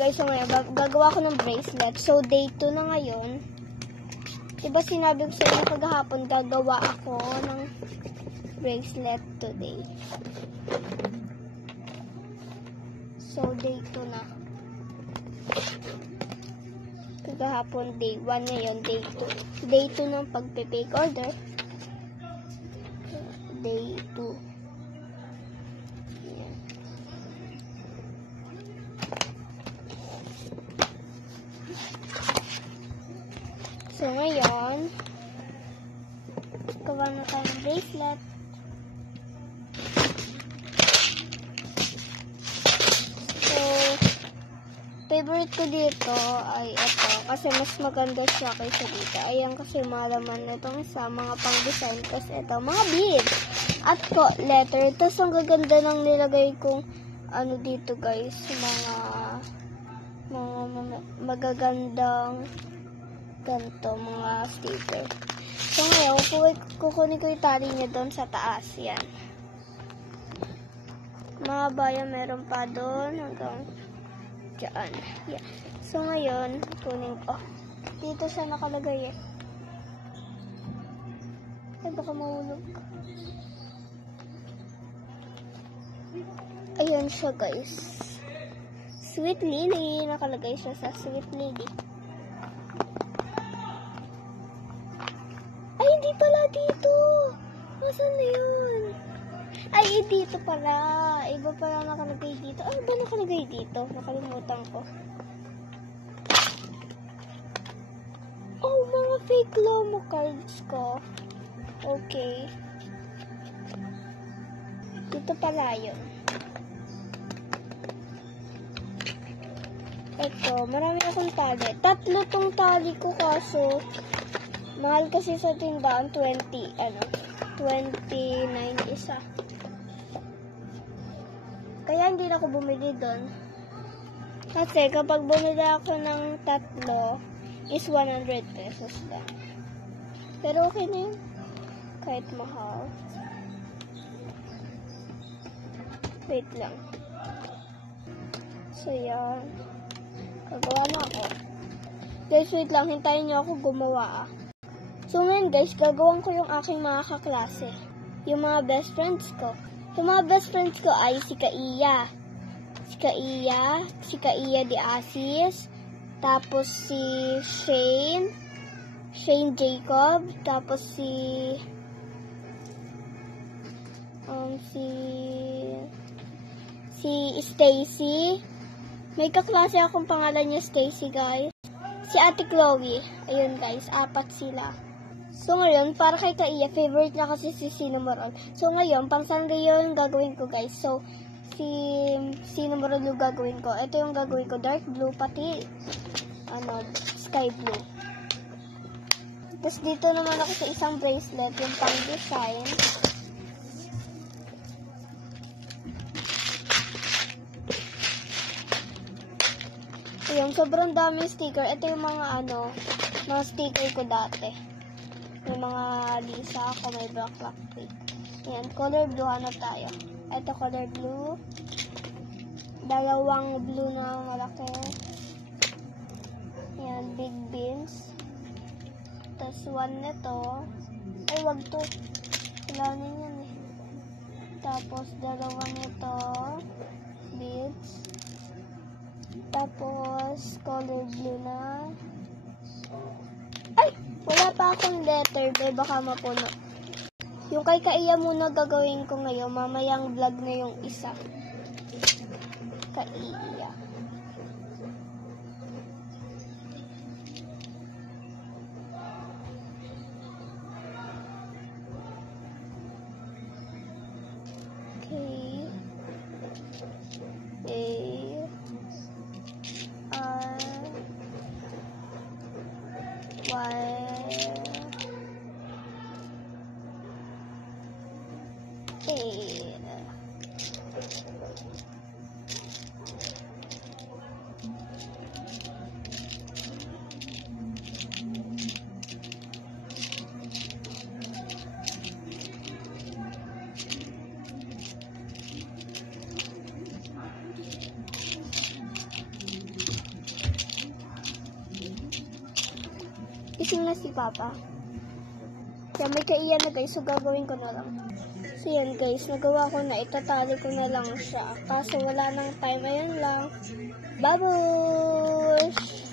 Guys, so ngayon, gagawa ko ng bracelet. So, day 2 na ngayon. Diba sinabi ko sa inyo kagahapon, gagawa ako ng bracelet today. So, day 2 na. Kagahapon, day 1 ngayon, day 2. Day 2 ng pagpe-take order. Day 2. So, ngayon, gawa na tayo ng bracelet. So, favorite ko dito ay ito. Kasi mas maganda siya kaysa dito. Ayan kasi malaman na itong isa, mga pang-design. Tapos ito, mga beads. At letter. Tapos ang gaganda ng nilagay kong ano dito guys. Mga magagandang ganito, mga sticker. So ngayon, kukunin ko yung tali niya doon sa taas. Yan. Mahaba yan, meron pa doon hanggang dyan. Yan. So ngayon, kunin ko. Dito siya nakalagay eh. Ay, baka mahulog. Ayan siya guys. Sweet Lily. Nakalagay siya sa Sweet Lily. Ay, hindi pala dito. Nasaan na yun? Ay, dito pala. Iba pala nakalagay dito. Ay, ba nakalagay dito? Nakalimutan ko. Oh, mga fake Lomo cards ko. Okay. Dito pala yun. Ito, marami akong tali. 3 tong tali ko kaso mahal kasi sa tindahan, 29 isa. Kaya hindi na ako bumili doon. Kasi kapag bumili ako ng 3, is 100 pesos lang. Pero okay na yun. Kahit mahal. Wait lang. So, yan. Gagawa na ako. Guys, wait lang. Hintayin nyo ako gumawa. So ngayon guys, gagawin ko yung aking mga kaklase. Yung mga best friends ko. Yung mga best friends ko ay si Kaiya. Si Kaiya de Asis. Tapos si Shane Jacob. Tapos si Stacy. May kaklase akong pangalan niya Stacy guys. Si Ate Chloe. Ayun guys, 4 sila. So ngayon, para kay Kaiya, favorite niya kasi si Cinnamoroll. So ngayon, pang Sanrio yung gagawin ko guys. So, si Cinnamoroll yung gagawin ko. Ito yung gagawin ko, dark blue, pati sky blue. Tapos dito naman ako sa isang bracelet, yung pang design. Ayun, sobrang daming sticker. Ito yung mga mga sticker ko dati. May mga Lisa ako, may black cake. Ayan, color blue, hanap tayo. Ito, color blue. 2 blue na malaki. Ayan, big beans. Tapos 1 nito. Ay, wag to. Wala na yan eh. Tapos 2 nito. Beads. Tapos, color blue na. Ay! Wala pa akong letter, baka mapuno. Yung kay Kaiya muna gagawin ko ngayon. Mamayang vlog na yung isa. Kaiya. Okay. Gising na si Papa. Kaya may kaiya na guys, so gagawin ko na lang. So yan guys, nagawa ko na, itatali ko na lang siya. Kaso wala nang time, ayun lang. Babush!